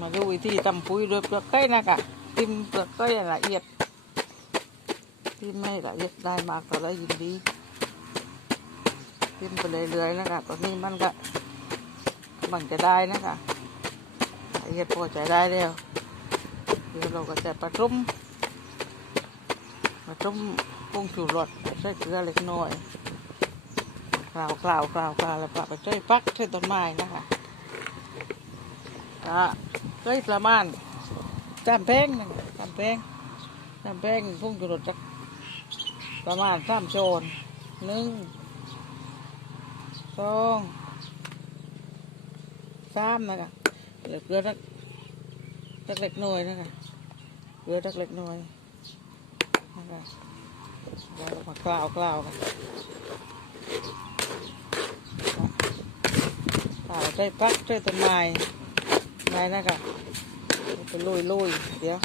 มาดูวิธีตำปุ๋ยโดยเปลือกไก่นะคะทิมเปลือกไก่ละเอียดทิมไม่ละเอียดได้มากต่อได้ยินดีทิมไปเรื่อยๆนะคะตอนนี้มันก็มันจะได้นะคะละเอียดพอใจได้แล้วเดี๋ยวเราก็จะผสมผสมปรุงชูรสใส่เกลือเล็กน้อยกล่าวกล่าวกล่าวกล่าวแล้วก็ไปใส่ฟักใส่ต้นไม้นะคะ ก็ใส่ประมาณจามแพงหนึงจามแพงจามแพงปรุงชูรสจักประมาณสามโจนหนึ่งสองสามนะคะเหลือเกลือสักสักเล็กน้อยนะคะเกลือสักเล็กน้อยนะคะแล้วเรามากล่าวกล่าวกันกล่าวใส่พักใส่ต้นไม้ ไม้นะคะไปลุยลุยเดี๋ยว